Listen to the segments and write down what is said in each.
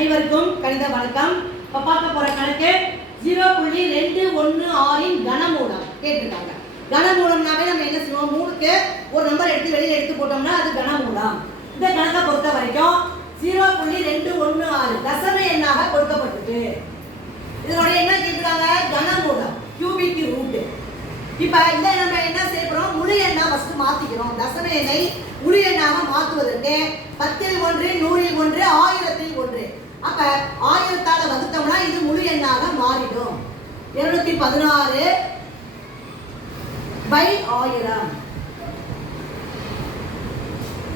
அனைவருக்கும் கணித வணக்கம். இப்போ பார்க்க போற கணக்கு ஜீரோ புள்ளி ரெண்டு ஒன்று ஆறின் கனமூலம் கேட்டிருக்காங்க. கனமூலம்னாவே நம்ம என்ன செய்வோம் மூணுக்கு ஒரு நம்பர் எடுத்து வெளியில எடுத்து போட்டோம்னா அது கனமூலம். இந்த கணக்கை பொறுத்த வரைக்கும் ஜீரோ புள்ளி ரெண்டு ஒன்று ஆறு தசம எண்ணாக கொடுக்கப்பட்டிருக்கு. இதனுடைய என்ன கேட்குறாங்க கனமூலம் கியூபிக் ரூட் இப்ப இந்த நம்ம என்ன செய்யறோம் முழு எண்ணா ஃபர்ஸ்ட் மாத்திக்கிறோம் தசம எண்ணை முழு எண்ணாக மாத்துவதற்கு பத்தில் ஒன்று நூறில் ஒன்று ஆயிரத்தில் ஒன்று. அப்ப ஆயிரத்தால வகுத்தோம்னா இது முழு எண்ணாக மாறிடும். இருநூத்தி பதினாறு பை ஆயிரம்.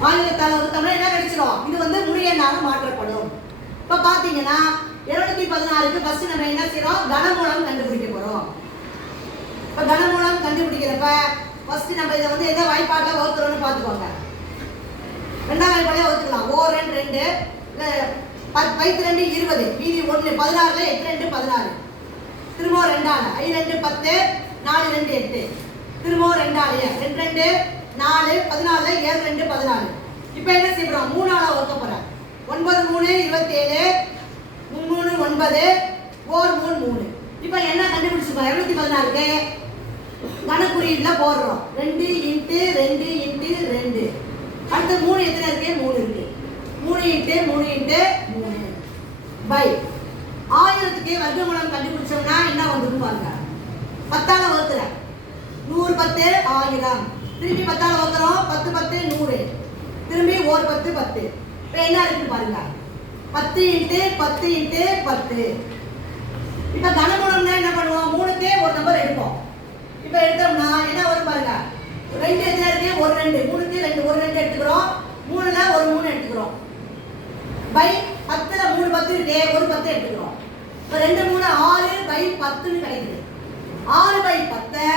ஆயிரத்தால வகுத்தோம்னா என்ன கிடைச்சிடும் இது வந்து முழு எண்ணாக மாற்றப்படும். இப்ப பாத்தீங்கன்னா இருநூத்தி பதினாறுக்கு ஃபர்ஸ்ட் நம்ம என்ன செய்யறோம்? கனமூலம் கண்டுபிடிக்க போறோம். இப்போ கனமூலம் கண்டுபிடிக்கிறப்ப ஃபர்ஸ்ட் நம்ம இதை வந்து எந்த வாய்ப்பாட்டில் வகுக்கிறோம்னு பார்த்துக்கோங்க. ரெண்டாம் வாய்ப்பாடிலே வகுத்துக்கலாம். ஓ ரெண்டு ரெண்டு. இல்லை பத் பைத்து ரெண்டு இருபது மீதி ஒன்று பதினாறுல எட்டு ரெண்டு பதினாறு. திரும்பவும் ரெண்டாள் ஐ ரெண்டு பத்து நாலு ரெண்டு எட்டு. திரும்பவும் ரெண்டாள் ரெண்டு ரெண்டு நாலு பதினாலு ஏழு ரெண்டு பதினாலு இப்போ என்ன செய்யறோம் மூணு ஒர்க்க போகிறேன் ஒன்பது மூணு இருபத்தேழு மூணு ஒன்பது ஓர் மூணு மூணு. இப்போ என்ன கண்டுபிடிச்சிருக்கோம் இருநூத்தி பதினாறுக்கு கணக்குறியீட்டில் போடுறோம். ரெண்டு இன்ட்டு ரெண்டு இன்ட்டு ரெண்டு. அடுத்து மூணு எத்தனை இருக்கு? மூணு இருக்கு. மூணு இன்ட்டு மூணு இன்ட்டு பை. ஆயிரத்துக்கு வர்க்கமூலம் கண்டுபிடிச்சோம்னா என்ன வந்துடும் பாருங்க பத்தால வகுக்கிறேன் நூறு பத்து ஆயிரம். திரும்பி பத்தால வகுக்கிறோம். பத்து பத்து நூறு. திரும்பி ஒரு பத்து பத்து. இப்போ என்ன இருக்கு பாருங்க. பத்து இன்ட்டு பத்து இன்ட்டு பத்து. இப்போ கனமூலம்னா என்ன பண்ணுவோம்? மூணுக்கே ஒரு நம்பர் எடுப்போம். இப்போ எடுத்தோம்னா என்ன வரும் பாருங்க? ரெண்டு எத்தனை இருக்கு? ஒரு ரெண்டு. மூணுக்கு ரெண்டு ஒரு ரெண்டு எடுத்துக்கிறோம். மூணுல ஒரு மூணு எடுத்துக்கிறோம். பை பத்து மூணு பத்து டே ஒரு பத்து எடுத்துக்கிறோம். இப்போ ரெண்டு மூணு ஆறு பை பத்துன்னு கிடைக்குது. ஆறு பை பத்தை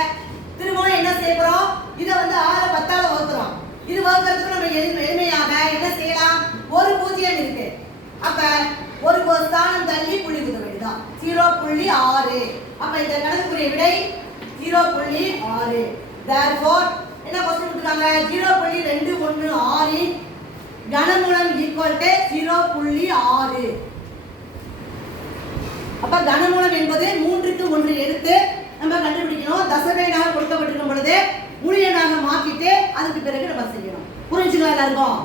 திரும்பவும் என்ன செய்யறோம் இதை வந்து ஆறு பத்தால வகுக்கிறோம். இது வகுக்கிறதுக்கு நம்ம எளிமை எளிமையாக என்ன செய்யலாம்? ஒரு பூஜ்ஜியம் இருக்கு. அப்ப ஒரு ஒரு ஸ்தானம் தள்ளி புள்ளி குத்த வேண்டியதான் ஜீரோ புள்ளி ஆறு. அப்ப இந்த கணக்குரிய விடை ஜீரோ புள்ளி ஆறு. Therefore என்ன கொஸ்டின் கொடுத்துருக்காங்க? ஜீரோ புள்ளி ரெண்டு ஒன்று ஆறு. கனமூலம் ஈக்குவல் டு ஜீரோ புள்ளி ஆறு. அப்ப கனமூலம் என்பது மூன்றுக்கு ஒன்று எடுத்து நம்ம கண்டுபிடிக்கணும். தசமேனாக கொடுக்கப்பட்டிருக்கும் பொழுது முழு எண்ணாக மாற்றிட்டு அதுக்கு பிறகு நம்ம செய்யணும். புரிஞ்சுக்கலாம் எல்லாருக்கும்?